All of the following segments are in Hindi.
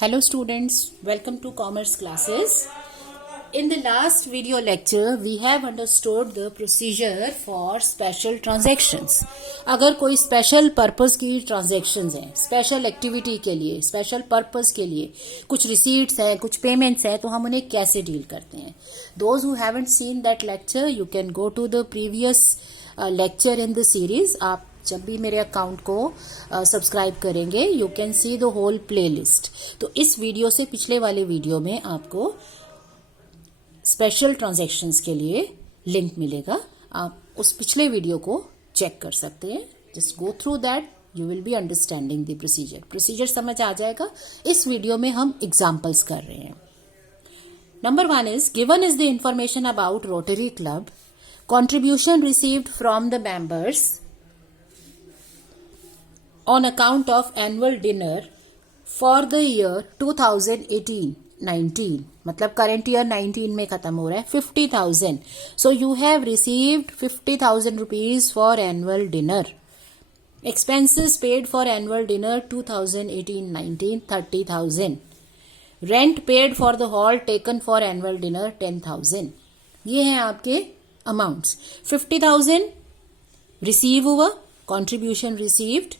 Hello students, welcome to commerce classes. In the last video lecture, we have understood the procedure for special transactions. अगर कोई special purpose की transactions हैं, special activity के लिए, special purpose के लिए, कुछ receipts हैं, कुछ payments हैं, तो हम उन्हें कैसे deal करते हैं? Those who haven't seen that lecture, you can go to the previous lecture in the series. आप जब भी मेरे अकाउंट को सब्सक्राइब करेंगे you can see the whole playlist. तो इस वीडियो से पिछले वाले वीडियो में आपको स्पेशल ट्रांजैक्शंस के लिए लिंक मिलेगा. आप उस पिछले वीडियो को चेक कर सकते हैं. Just go through that, you will be understanding the procedure समझ आ जाएगा. इस वीडियो में हम एग्जाम्पल्स कर रहे हैं. Number 1 is given is the information about rotary club. Contribution received from the members on account of annual dinner for the year 2018-19, मतलब current year 19 में खत्म हो रहा है, 50,000. So you have received 50,000 rupees for annual dinner. Expenses paid for annual dinner 2018-19, 30,000. Rent paid for the hall taken for annual dinner 10,000. ये हैं आपके amounts. 50,000 receive हुआ, contribution received,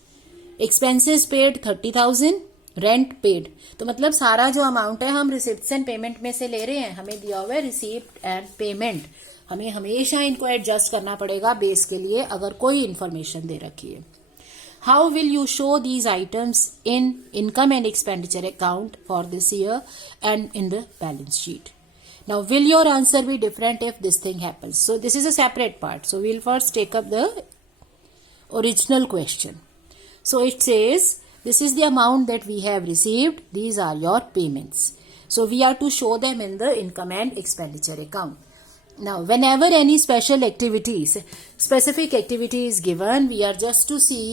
expenses paid 30,000, rent paid. तो मतलब सारा जो अमाउंट है हम रिसिप्ट्स एंड पेमेंट में से ले रहे हैं. हमें दिया हुआ है रिसिप्ट एंड पेमेंट. हमें हमेशा इनको एडजस्ट करना पड़ेगा बेस के लिए अगर कोई इंफॉर्मेशन दे रखी है. How will you show these items in income and expenditure account for this year and in the balance sheet. Now will your answer be different if this thing happens? So this is a separate part. So we'll first take up the original question. So it says this is the amount that we have received. These are your payments. So we are to show them in the income and expenditure account. Now whenever any specific activity is given, we are just to see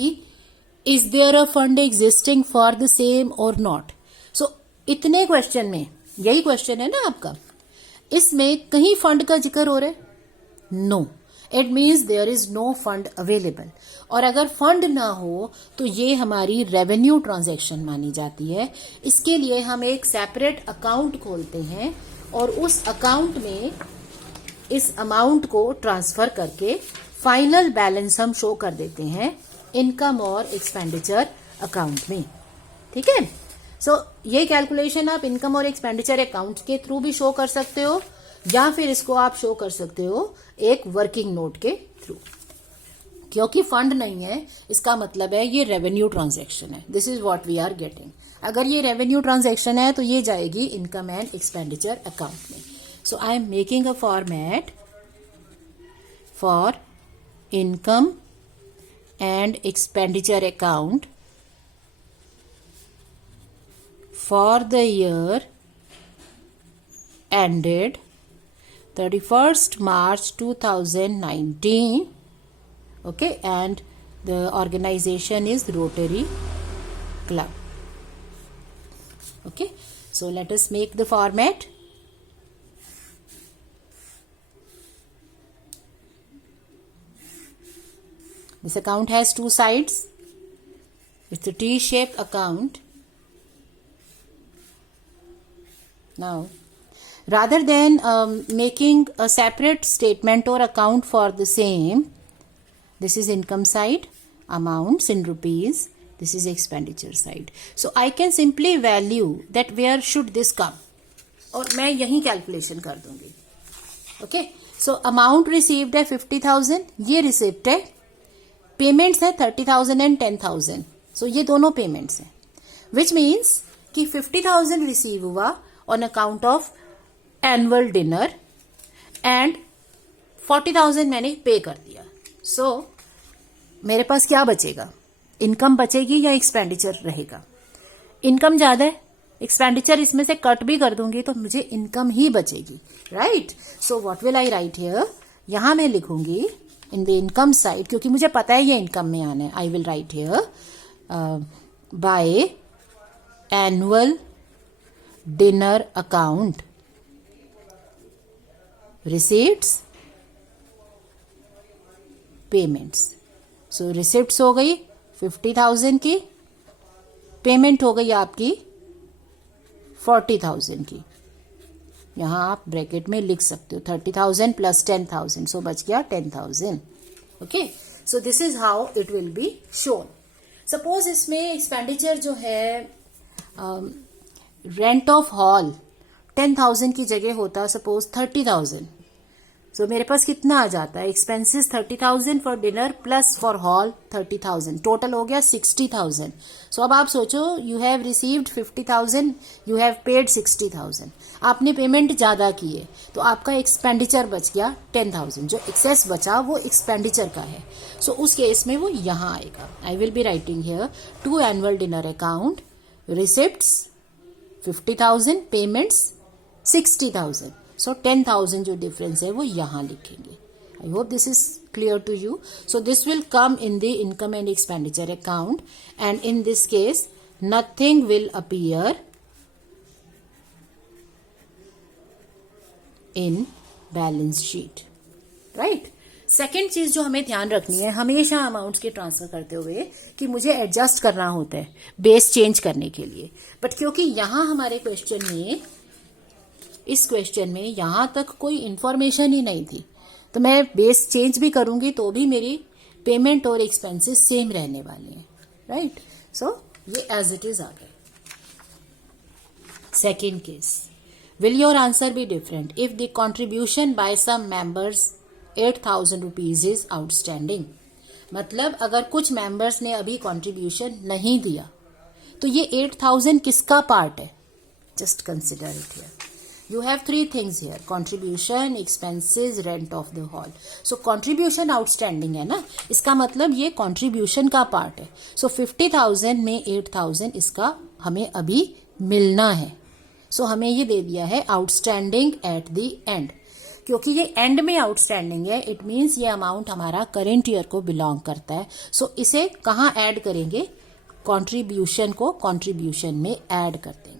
is there a fund existing for the same or not. So इतने question में यही question है ना आपका. इसमें कहीं फंड का जिक्र हो रहा है? No. It means there is no fund available. और अगर फंड ना हो तो ये हमारी रेवेन्यू ट्रांजैक्शन मानी जाती है. इसके लिए हम एक सेपरेट अकाउंट खोलते हैं और उस अकाउंट में इस अमाउंट को ट्रांसफर करके फाइनल बैलेंस हम शो कर देते हैं इनकम और एक्सपेंडिचर अकाउंट में. ठीक है. सो ये कैलकुलेशन आप इनकम और एक्सपेंडिचर अकाउंट के थ्रू भी शो कर सकते हो या फिर इसको आप शो कर सकते हो एक वर्किंग नोट के थ्रू. क्योंकि फंड नहीं है इसका मतलब है ये रेवेन्यू ट्रांजैक्शन है. This is what we are getting. अगर ये रेवेन्यू ट्रांजैक्शन है तो ये जाएगी इनकम एंड एक्सपेंडिचर अकाउंट में. So I am making a format for income and expenditure account for the year ended 31st March 2019. Okay, and the organization is Rotary Club. Okay, so let us make the format. This account has two sides. It's a T-shaped account. Now rather than making a separate statement or account for the same, this is income side, amounts in rupees, this is expenditure side. So I can simply value that where should this come और मैं यही कैलकुलेशन कर दूंगी. ओके. सो अमाउंट रिसीव्ड है 50,000, ये रिसिप्ट है. पेमेंट्स है 30,000 एंड 10,000. सो ये दोनों पेमेंट्स हैं विच मीन्स कि 50,000 रिसीव हुआ on account of annual dinner and 40,000 मैंने पे कर दिया. सो मेरे पास क्या बचेगा? इनकम बचेगी या एक्सपेंडिचर रहेगा? इनकम ज्यादा है, एक्सपेंडिचर इसमें से कट भी कर दूंगी तो मुझे इनकम ही बचेगी. Right. So what will I right here? यहां मैं लिखूंगी इन द इनकम साइड क्योंकि मुझे पता है ये इनकम में आना है. I will write here bye annual dinner account receipts payments. So receipts हो गई 50,000 की, पेमेंट हो गई आपकी 40,000 की, यहाँ आप ब्रैकेट में लिख सकते हो 30,000 प्लस 10,000, सो बच गया 10,000. Okay, so this is how it will be shown. Suppose इसमें एक्सपेंडिचर जो है रेंट ऑफ हॉल 10,000 की जगह होता सपोज 30,000. सो मेरे पास कितना आ जाता है, expenses 30,000 for dinner plus for hall 30,000, total हो गया 60,000. सो अब आप सोचो, you have received 50,000, you have paid 60,000. आपने पेमेंट ज्यादा किए तो आपका एक्सपेंडिचर बच गया 10,000. जो एक्सेस बचा वो एक्सपेंडिचर का है. सो उस केस में वो यहां आएगा. I will be writing here to annual dinner account, receipts 50,000, payments 60,000. So 10,000 जो डिफरेंस है वो यहां लिखेंगे. I hope this is clear to you. So this will come in the income and expenditure account, and in this case nothing will appear in balance sheet. Right. Second चीज जो हमें ध्यान रखनी है हमेशा अमाउंट्स के ट्रांसफर करते हुए कि मुझे एडजस्ट करना होता है बेस चेंज करने के लिए. बट क्योंकि यहां हमारे क्वेश्चन में, इस क्वेश्चन में यहां तक कोई इंफॉर्मेशन ही नहीं थी, तो मैं बेस चेंज भी करूंगी तो भी मेरी पेमेंट और एक्सपेंसेस सेम रहने वाले हैं. राइट. सो ये एज इट इज आ गए. Second case, will your answer be different if the contribution by some members 8,000 rupees is outstanding. मतलब अगर कुछ मेंबर्स ने अभी कंट्रीब्यूशन नहीं दिया तो ये 8,000 किसका पार्ट है? Just consider it here. You have three things here: contribution, expenses, rent of the hall. So contribution outstanding है ना, इसका मतलब ये contribution का part है. So 50,000 में 8,000 इसका हमें अभी मिलना है. So हमें ये दे दिया है outstanding at the end. क्योंकि ये एंड में आउटस्टैंडिंग है, इट मीन्स ये अमाउंट हमारा करेंट ईयर को बिलोंग करता है. सो इसे कहाँ ऐड करेंगे? कॉन्ट्रीब्यूशन को कॉन्ट्रीब्यूशन में ऐड कर देंगे.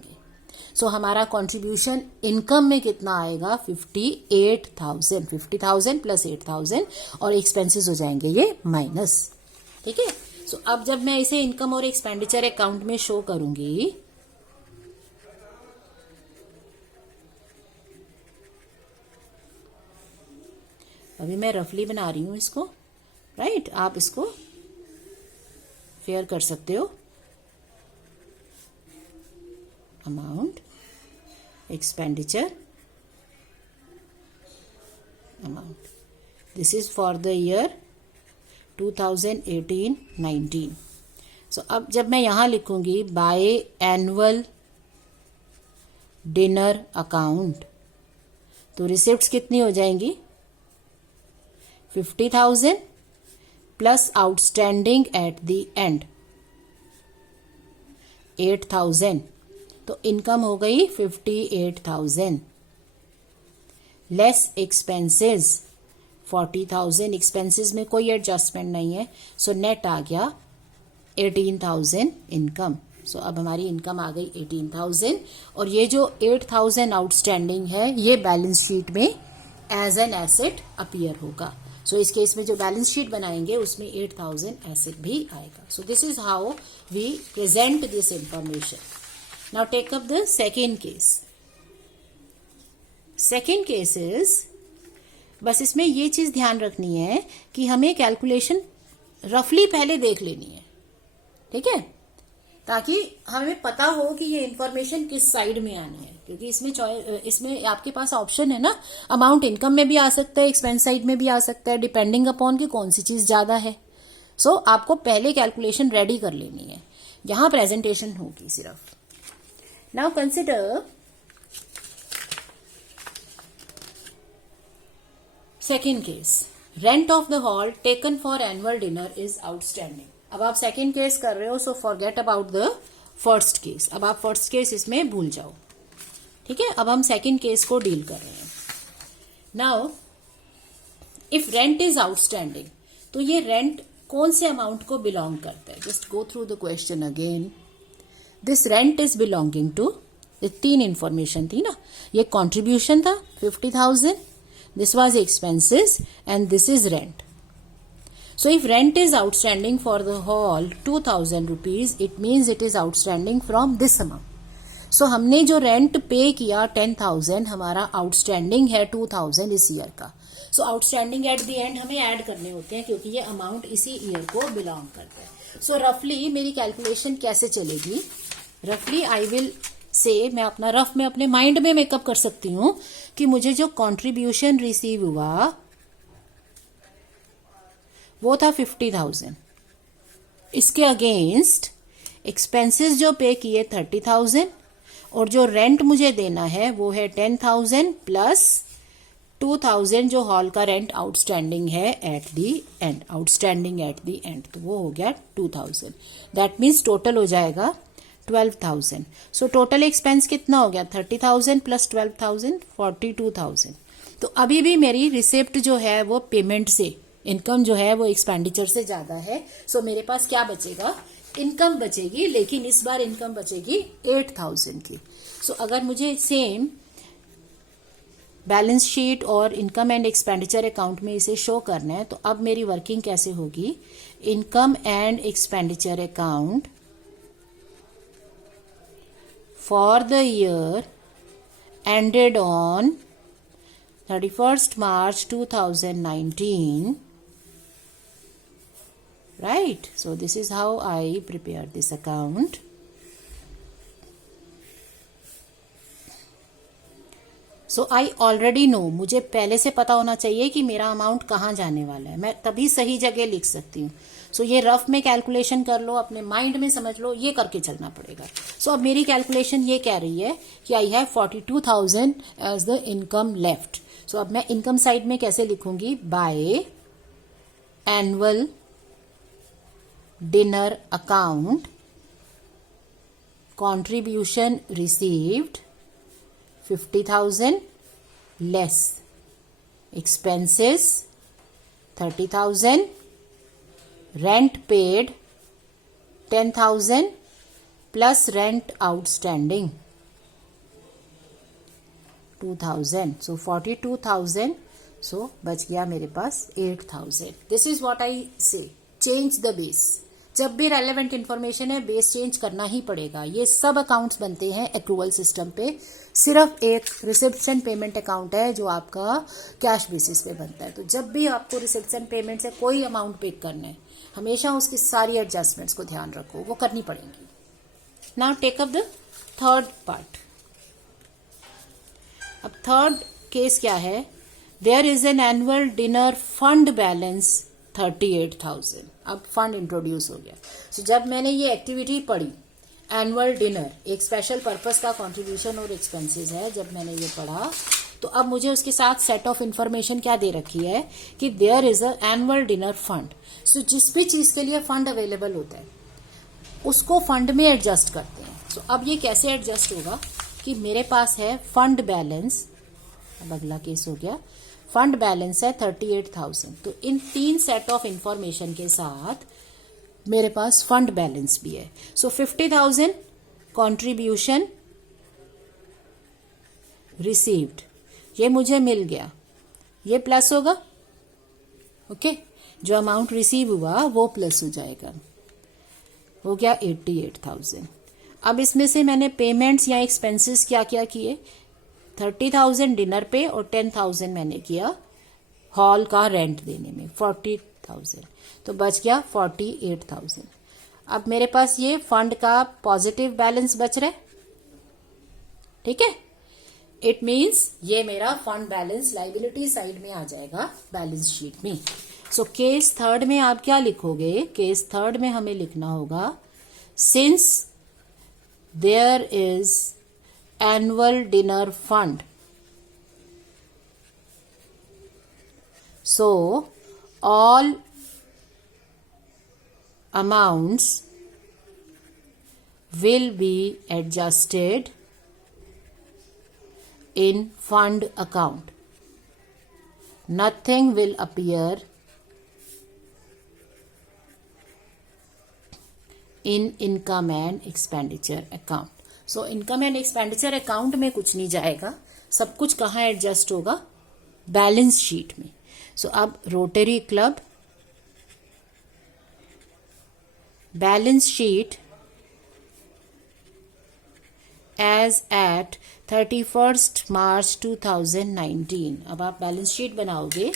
सो हमारा कॉन्ट्रीब्यूशन इनकम में कितना आएगा? 58,000. 50,000 प्लस 8,000 और एक्सपेंसेस हो जाएंगे ये माइनस. ठीक है. सो अब जब मैं इसे इनकम और एक्सपेंडिचर अकाउंट में शो करूंगी, अभी मैं रफली बना रही हूं इसको. राइट. आप इसको फेयर कर सकते हो. Amount, expenditure, amount. This is for the year 2018-19. सो अब जब मैं यहां लिखूंगी बाय एनुअल डिनर अकाउंट, तो रिसिप्ट्स कितनी हो जाएंगी? 50,000 plus outstanding at the end 8,000. तो इनकम हो गई 58,000 लेस एक्सपेंसेस 40,000. एक्सपेंसेस में कोई एडजस्टमेंट नहीं है. सो नेट आ गया 18,000 इनकम. सो अब हमारी इनकम आ गई 18,000 और ये जो 8,000 आउटस्टैंडिंग है ये बैलेंस शीट में एज एन एसेट अपीयर होगा. सो इस केस में जो बैलेंस शीट बनाएंगे उसमें 8,000 एसेट भी आएगा. So this is how we present this information. Now take up the second case. Second case is, बस इसमें ये चीज ध्यान रखनी है कि हमें कैलकुलेशन रफली पहले देख लेनी है. ठीक है. ताकि हमें पता हो कि ये इंफॉर्मेशन किस साइड में आनी है. क्योंकि इसमें आपके पास ऑप्शन है ना, अमाउंट इनकम में भी आ सकता है, एक्सपेंस साइड में भी आ सकता है, डिपेंडिंग अपॉन कि कौन सी चीज ज्यादा है. सो आपको पहले कैलकुलेशन रेडी कर लेनी है. यहां प्रेजेंटेशन होगी सिर्फ. Now consider second case. Rent of the hall taken for annual dinner is outstanding. अब आप सेकेंड केस कर रहे हो, so forget about the first case. अब आप फर्स्ट केस इसमें भूल जाओ. ठीक है. अब हम सेकेंड केस को डील कर रहे हैं. Now if rent is outstanding, तो ये रेंट कौन से अमाउंट को बिलोंग करता है? Just go through the question again. This rent is belonging to, 3 information थी ना. ये कॉन्ट्रीब्यूशन था 50,000, this was expenses and this is rent. So if rent is outstanding for the hall 2,000 rupees, it means it is outstanding from this amount. सो हमने जो रेंट पे किया 10,000, हमारा आउटस्टैंडिंग है 2,000 इस ईयर का। सो आउटस्टैंडिंग एट द एंड हमें ऐड करने होते हैं क्योंकि ये अमाउंट इसी ईयर को बिलोंग करता है। सो रफली मेरी कैलकुलेशन कैसे चलेगी, रफली आई विल से, मैं अपना रफ में अपने माइंड में मेकअप कर सकती हूं कि मुझे जो कंट्रीब्यूशन रिसीव हुआ वो था 50,000, इसके अगेंस्ट एक्सपेंसेस जो पे किए 30,000 और जो रेंट मुझे देना है वो है 10,000 प्लस 2,000 जो हॉल का रेंट आउटस्टैंडिंग है at the and, outstanding at the and, तो वो हो गया 2,000। दैट मीन्स टोटल हो जाएगा 12,000। सो टोटल एक्सपेंस कितना हो गया, 30,000 प्लस 12,000 42,000। तो अभी भी मेरी रिसिप्ट जो है वो पेमेंट से, इनकम जो है वो एक्सपेंडिचर से ज्यादा है। सो मेरे पास क्या बचेगा, इनकम बचेगी, लेकिन इस बार इनकम बचेगी 8,000 की। सो अगर मुझे सेम बैलेंस शीट और इनकम एंड एक्सपेंडिचर अकाउंट में इसे शो करना है, तो अब मेरी वर्किंग कैसे होगी, income and expenditure account for the year ended on 31st March 2019, right? So this is how I prepare this account. So I already know, मुझे पहले से पता होना चाहिए कि मेरा अमाउंट कहाँ जाने वाला है, मैं तभी सही जगह लिख सकती हूँ। सो ये रफ में कैलकुलेशन कर लो, अपने माइंड में समझ लो, ये करके चलना पड़ेगा। सो अब मेरी कैलकुलेशन ये कह रही है कि I have 42,000 as the income left. So अब मैं इनकम साइड में कैसे लिखूंगी, by annual dinner account contribution received 50,000 less expenses 30,000, rent paid 10,000 plus rent outstanding 2,000, so 42,000. So बच गया मेरे पास 8,000. This is what I say, change the base. जब भी रेलेवेंट इन्फॉर्मेशन है, बेस चेंज करना ही पड़ेगा। ये सब अकाउंट्स बनते हैं एक्रूवल सिस्टम पे, सिर्फ एक रिसिप्शन पेमेंट अकाउंट है जो आपका कैश बेसिस पे बनता है। तो जब भी आपको रिसिप्शन पेमेंट से कोई अमाउंट पे करना है, हमेशा उसकी सारी एडजस्टमेंट्स को ध्यान रखो, वो करनी पड़ेंगी। Now take up the third part. अब थर्ड केस क्या है, there is an annual dinner fund balance 38,000। अब फंड इंट्रोड्यूस हो गया। सो जब मैंने ये एक्टिविटी पढ़ी, एनुअल डिनर एक स्पेशल पर्पस का कंट्रीब्यूशन और एक्सपेंसेस है, जब मैंने ये पढ़ा तो अब मुझे उसके साथ सेट ऑफ इंफॉर्मेशन क्या दे रखी है कि there is a annual dinner fund. So जिस भी चीज के लिए फंड अवेलेबल होता है उसको फंड में एडजस्ट करते हैं। सो अब ये कैसे एडजस्ट होगा कि मेरे पास है फंड बैलेंस, अब अगला केस हो गया, फंड बैलेंस है 38,000। तो इन तीन सेट ऑफ इंफॉर्मेशन के साथ मेरे पास फंड बैलेंस भी है। सो 50,000 कंट्रीब्यूशन रिसीव्ड, ये मुझे मिल गया, ये प्लस होगा, ओके। जो अमाउंट रिसीव हुआ वो प्लस हो जाएगा, हो गया 88,000। अब इसमें से मैंने पेमेंट्स या एक्सपेंसेस क्या क्या किए, 30,000 डिनर पे और 10,000 मैंने किया हॉल का रेंट देने में, 40,000, तो बच गया 48,000। अब मेरे पास ये फंड का पॉजिटिव बैलेंस बच रहा है, ठीक है। इट मीन्स ये मेरा फंड बैलेंस लाइबिलिटी साइड में आ जाएगा बैलेंस शीट में। सो केस थर्ड में आप क्या लिखोगे, केस थर्ड में हमें लिखना होगा, since there is annual dinner fund, so all amounts will be adjusted in fund account, nothing will appear in income and expenditure account. So income and expenditure account में कुछ नहीं जाएगा, सब कुछ कहाँ एडजस्ट होगा, बैलेंस शीट में। सो अब Rotary Club balance sheet as at 31st March 2019। अब आप बैलेंस शीट बनाओगे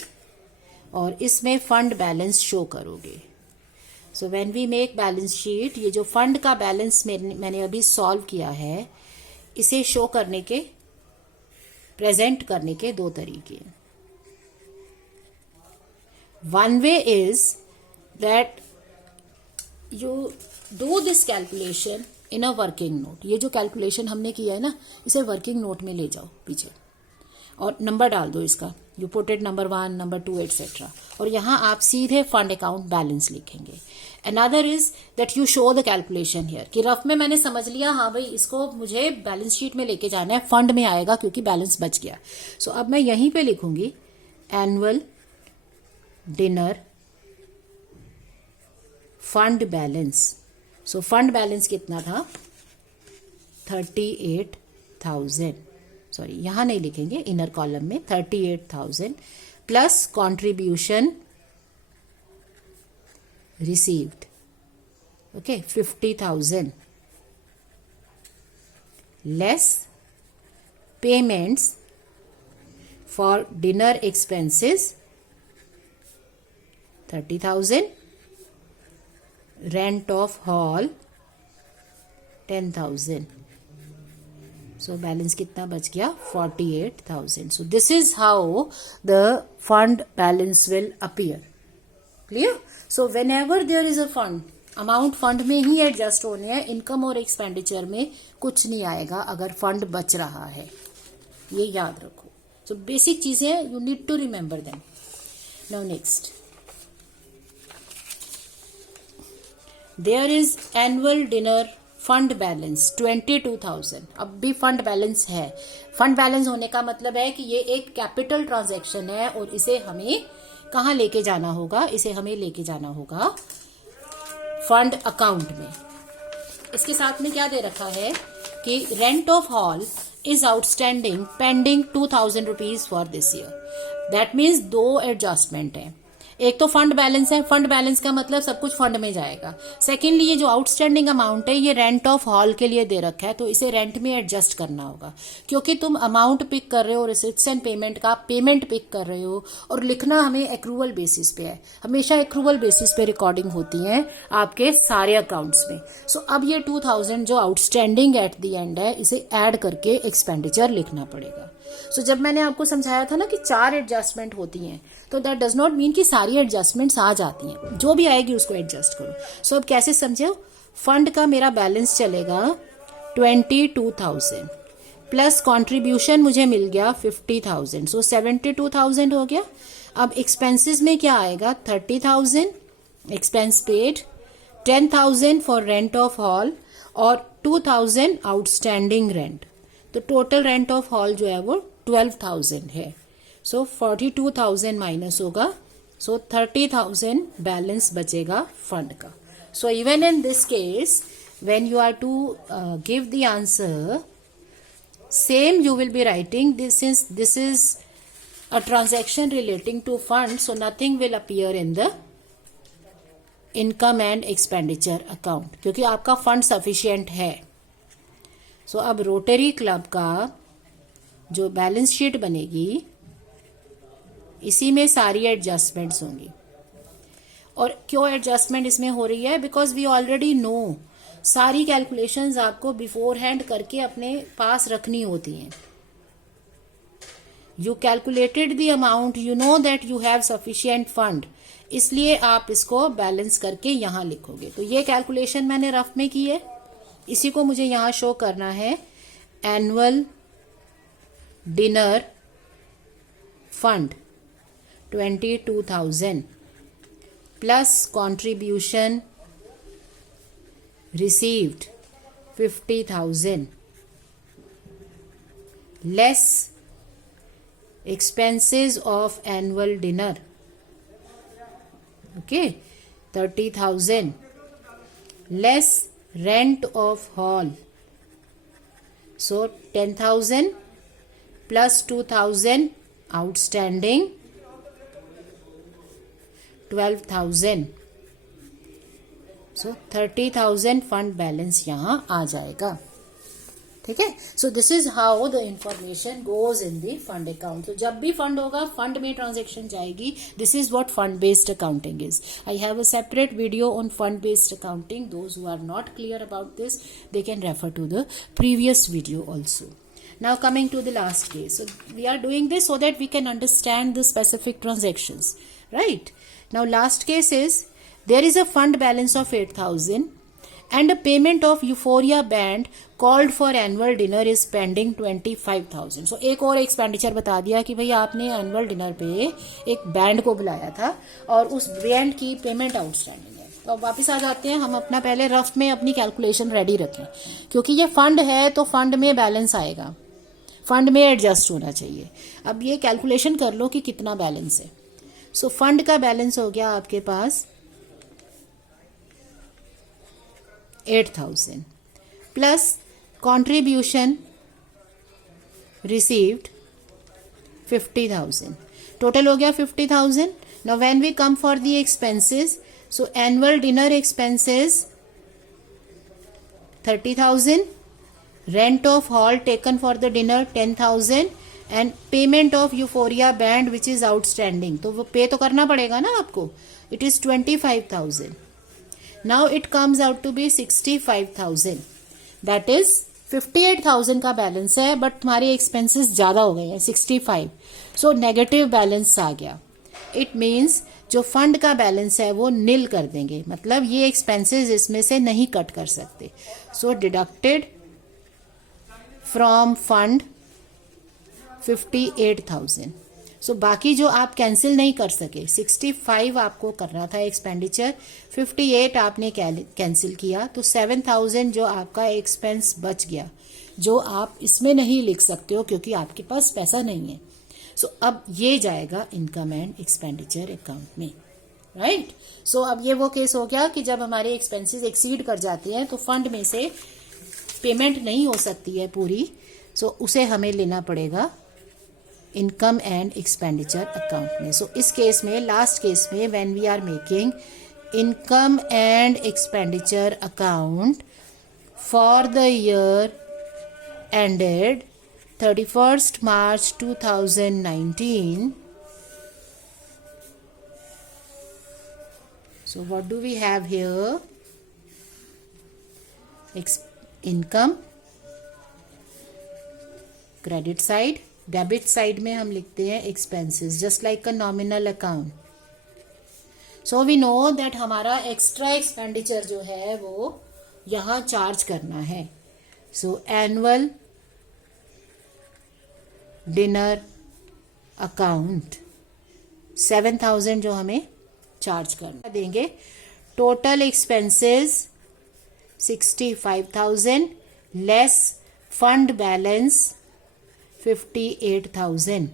और इसमें फंड बैलेंस शो करोगे। So when we make balance sheet, ये जो फंड का बैलेंस मैंने अभी सॉल्व किया है, इसे शो करने के, प्रेजेंट करने के दो तरीके। One way is that you do this calculation in a working note. ये जो कैलकुलेशन हमने किया है ना, इसे वर्किंग नोट में ले जाओ पीछे और नंबर डाल दो इसका। You put it number 1, number 2 etcetera, और यहां आप सीधे फंड अकाउंट बैलेंस लिखेंगे। Another is that you show the calculation here, कि रफ में मैंने समझ लिया, हाँ भाई इसको मुझे बैलेंस शीट में लेके जाना है, फंड में आएगा क्योंकि बैलेंस बच गया। सो अब मैं यहीं पे लिखूंगी annual dinner fund balance. So fund balance कितना था? 38,000। सॉरी, यहां नहीं लिखेंगे, इनर कॉलम में 38,000 plus contribution received, okay 50,000 less payments for dinner expenses 30,000, rent of hall 10,000। So balance कितना बच गया? 48,000। So this is how the fund balance will appear. Clear? So whenever there is a fund, amount fund में ही एडजस्ट होने हैं, इनकम और एक्सपेंडिचर में कुछ नहीं आएगा अगर फंड बच रहा है, ये याद रखो। सो बेसिक चीजें you need to remember them. Now next, there is annual dinner fund balance 22,000। अब भी फंड बैलेंस है। फंड बैलेंस होने का मतलब है कि ये एक कैपिटल ट्रांजैक्शन है और इसे हमें कहां लेके जाना होगा? इसे हमें लेके जाना होगा फंड अकाउंट में। इसके साथ में क्या दे रखा है कि rent of hall is outstanding pending 2,000 rupees for this year. That means दो एडजस्टमेंट है। एक तो फंड बैलेंस है, फंड बैलेंस का मतलब सब कुछ फंड में जाएगा। सेकेंडली, ये जो आउटस्टैंडिंग अमाउंट है ये रेंट ऑफ हॉल के लिए दे रखा है, तो इसे रेंट में एडजस्ट करना होगा, क्योंकि तुम अमाउंट पिक कर रहे हो, रिसिप्ट्स एंड पेमेंट का पेमेंट पिक कर रहे हो, और लिखना हमें एक्रूवल बेसिस पे है। हमेशा एक्रूवल बेसिस पे रिकॉर्डिंग होती है आपके सारे अकाउंट्स में। सो अब ये 2,000 जो आउटस्टैंडिंग एट द एंड है, इसे ऐड करके एक्सपेंडिचर लिखना पड़ेगा। सो जब मैंने आपको समझाया था ना कि 4 एडजस्टमेंट होती हैं, तो दैट डज नॉट मीन कि सारी एडजस्टमेंट्स आ जाती हैं, जो भी आएगी उसको एडजस्ट करो। सो अब कैसे समझो? फंड का मेरा बैलेंस चलेगा 22,000 प्लस कॉन्ट्रीब्यूशन मुझे मिल गया 50,000, सो 72,000 हो गया। अब एक्सपेंसेस में क्या आएगा? 30,000 expense paid, 10,000 for rent of hall और 2,000 आउटस्टैंडिंग रेंट। तो टोटल रेंट ऑफ हॉल जो है वो 12,000 है। सो 42,000 माइनस होगा, सो 30,000 बैलेंस बचेगा फंड का। So even in this case when you are to give the answer, same you will be writing this is a transaction relating to funds, so nothing will appear in the income and expenditure account, क्योंकि आपका फंड सफिशिएंट है। सो अब रोटरी क्लब का जो बैलेंस शीट बनेगी, इसी में सारी एडजस्टमेंट्स होंगी। और क्यों एडजस्टमेंट इसमें हो रही है? बिकॉज वी ऑलरेडी नो, सारी कैलकुलेशंस आपको बिफोर हैंड करके अपने पास रखनी होती हैं। You calculated the amount, you know that you have sufficient fund, इसलिए आप इसको बैलेंस करके यहां लिखोगे। तो ये कैलकुलेशन मैंने रफ में की है, इसी को मुझे यहां शो करना है। Annual dinner fund 22,000 plus contribution received 50,000 less expenses of annual dinner, okay 30,000 less rent of hall, so 10,000 plus 2,000 outstanding 12,000, so 30,000 fund balance यहां आ जाएगा। ठीक है. So this is how the information goes in the fund account. तो जब भी फंड होगा फंड में ट्रांजेक्शन जाएगी. This is what fund based accounting is. I have a separate video on fund based accounting. Those who are not clear about this they can refer to the previous video also. Now coming to the last case. So we are doing this so that we can understand the specific transactions, right? Now last case is there is a fund balance of 8,000 and a payment of Euphoria band called for annual dinner is pending 25,000. So एक और एक्सपेंडिचर बता दिया कि भाई आपने एनुअल डिनर पे एक बैंड को बुलाया था और उस बैंड की पेमेंट आउटस्टैंडिंग है. तो अब वापस आ जाते हैं. हम अपना पहले रफ में अपनी कैलकुलेशन रेडी रखें क्योंकि ये फंड है तो फंड में बैलेंस आएगा, फंड में एडजस्ट होना चाहिए. अब ये कैलकुलेशन कर लो कि कितना बैलेंस है. सो फंड का बैलेंस हो गया आपके पास 8,000 प्लस कंट्रीब्यूशन रिसीव्ड 50,000. टोटल हो गया 50,000. Now when we come for the expenses, so annual dinner expenses 30,000. Rent of hall taken for the dinner 10,000 and payment of Euphoria band which is outstanding. तो वो पे तो करना पड़ेगा ना आपको. It is 25,000. Now it comes out to be 65,000. That is 58,000 का बैलेंस है बट तुम्हारे एक्सपेंसेस ज़्यादा हो गए हैं 65. सो नेगेटिव बैलेंस आ गया. इट मीन्स जो फंड का बैलेंस है वो नील कर देंगे, मतलब ये एक्सपेंसेस इसमें से नहीं कट कर सकते. सो डिडक्टेड फ्रॉम फंड 58,000. सो बाकी जो आप कैंसिल नहीं कर सके 65 आपको करना था एक्सपेंडिचर, 58 आपने कैंसिल किया तो 7,000 जो आपका एक्सपेंस बच गया जो आप इसमें नहीं लिख सकते हो क्योंकि आपके पास पैसा नहीं है. सो अब ये जाएगा इनकम एंड एक्सपेंडिचर अकाउंट में, राइट. सो अब ये वो केस हो गया कि जब हमारे एक्सपेंसेस एक्सीड कर जाते हैं तो फंड में से पेमेंट नहीं हो सकती है पूरी. सो उसे हमें लेना पड़ेगा इनकम एंड एक्सपेंडिचर अकाउंट में. सो इस केस में लास्ट केस में when we are making income and expenditure account for the year ended 31st March 2019. So what do we have here? Income credit side, debit side में हम लिखते हैं expenses just like a nominal account. So we know that हमारा एक्स्ट्रा एक्सपेंडिचर जो है वो यहां चार्ज करना है. सो एनुअल डिनर अकाउंट 7,000 जो हमें चार्ज करना देंगे. Total expenses 65,000 less fund balance 58,000.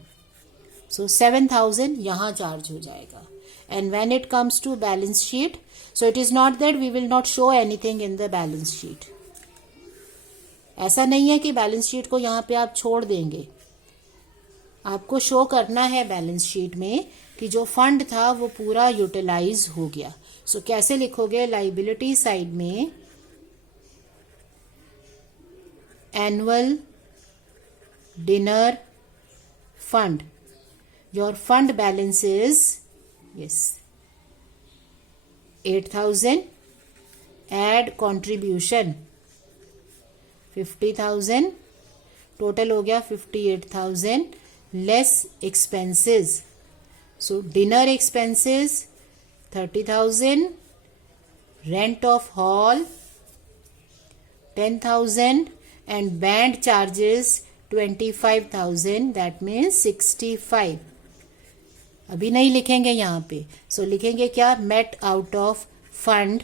So 7,000 यहाँ चार्ज हो जाएगा. And when it comes to balance sheet, so it is not that we will not show anything in the balance sheet. ऐसा नहीं है कि बैलेंस शीट को यहाँ पे आप छोड़ देंगे, आपको शो करना है बैलेंस शीट में कि जो फंड था वो पूरा यूटिलाइज हो गया. सो कैसे लिखोगे? लाइबिलिटी साइड में annual dinner fund, your fund balance is 8,000, add contribution 50,000, total हो गया 58,000 less expenses. So dinner expenses 30,000, rent of hall 10,000 and band charges 25,000. that means 65. अभी नहीं लिखेंगे यहाँ पे. सो लिखेंगे क्या? Met out of fund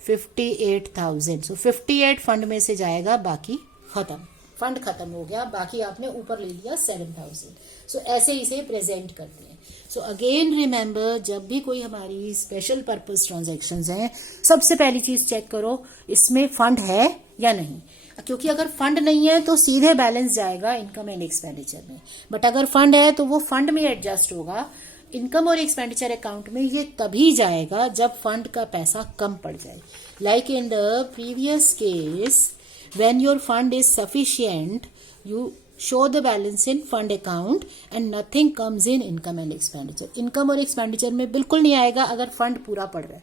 58,000. So 58 fund में से जाएगा, बाकी खत्म, फंड खत्म हो गया, बाकी आपने ऊपर ले लिया 7,000. सो ऐसे इसे प्रेजेंट करते हैं. सो अगेन रिमेंबर, जब भी कोई हमारी स्पेशल पर्पस ट्रांजैक्शंस हैं, सबसे पहली चीज चेक करो इसमें फंड है या नहीं, क्योंकि अगर फंड नहीं है तो सीधे बैलेंस जाएगा इनकम एंड एक्सपेंडिचर में, बट अगर फंड है तो वो फंड में एडजस्ट होगा. इनकम और एक्सपेंडिचर अकाउंट में ये तभी जाएगा जब फंड का पैसा कम पड़ जाए. Like in the previous case when your fund is sufficient, you show the balance in fund account and nothing comes in income and expenditure. Income और expenditure में बिल्कुल नहीं आएगा अगर फंड पूरा पड़ रहा है.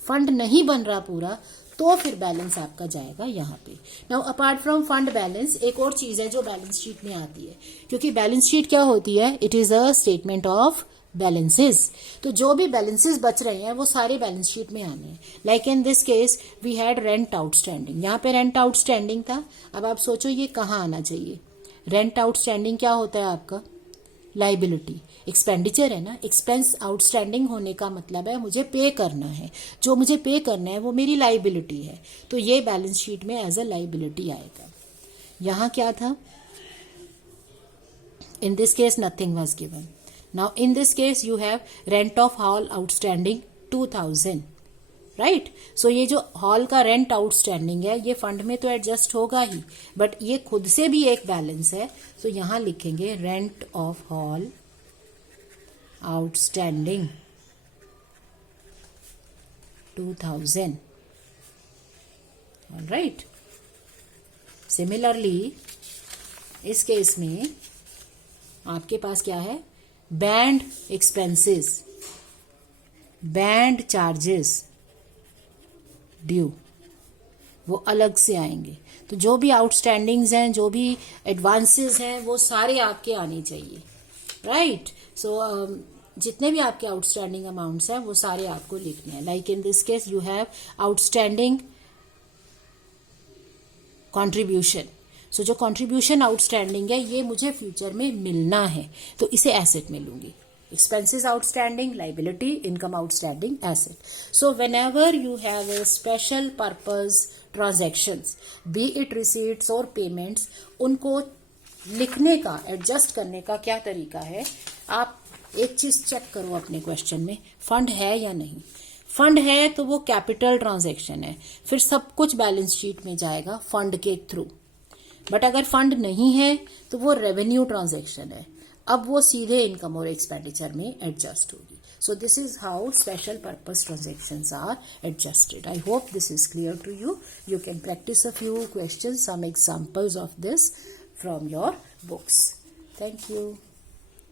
फंड नहीं बन रहा पूरा तो फिर बैलेंस आपका जाएगा यहाँ पे. Now apart from fund balance एक और चीज है जो बैलेंस शीट में आती है, क्योंकि बैलेंस शीट क्या होती है, it is a statement of balances. तो जो भी बैलेंसेस बच रहे हैं वो सारे बैलेंस शीट में आने हैं. Like in this case we had rent outstanding. यहाँ पे रेंट आउटस्टैंडिंग था. अब आप सोचो ये कहाँ आना चाहिए. रेंट आउटस्टैंडिंग क्या होता है आपका, लाइबिलिटी. एक्सपेंडिचर है ना, एक्सपेंस आउटस्टैंडिंग होने का मतलब है मुझे पे करना है. जो मुझे पे करना है वो मेरी लाइबिलिटी है, तो ये बैलेंस शीट में एज अ लाइबिलिटी आएगा. यहां क्या था, in this case nothing was given. Now in this case you have rent of hall outstanding 2000, right. So ये जो हॉल का रेंट आउटस्टैंडिंग है ये फंड में तो एडजस्ट होगा ही, बट ये खुद से भी एक बैलेंस है. तो यहां लिखेंगे rent of hall outstanding 2000. Alright. Similarly इस केस में आपके पास क्या है, band expenses, band charges due, वो अलग से आएंगे. तो जो भी आउटस्टैंडिंग्स हैं, जो भी एडवांसेस हैं, वो सारे आपके आने चाहिए, राइट. सो जितने भी आपके आउटस्टैंडिंग अमाउंट्स हैं वो सारे आपको लिखने हैं. Like in this case you have outstanding contribution. So जो कंट्रीब्यूशन आउटस्टैंडिंग है ये मुझे फ्यूचर में मिलना है, तो इसे एसेट में लूंगी. Expenses outstanding, liability, income outstanding, asset. So whenever you have a special purpose transactions, be it receipts or payments, उनको लिखने का, एडजस्ट करने का क्या तरीका है. आप एक चीज चेक करो अपने क्वेश्चन में, फंड है या नहीं. फंड है तो वो कैपिटल ट्रांजैक्शन है, फिर सब कुछ बैलेंस शीट में जाएगा फंड के थ्रू. बट अगर फंड नहीं है तो वो रेवेन्यू ट्रांजैक्शन है, अब वो सीधे इनकम और एक्सपेंडिचर में एडजस्ट होगी. So this is how special purpose transactions are adjusted. I hope this is clear to you. You can practise a few questions, some examples of this from your books. Thank you.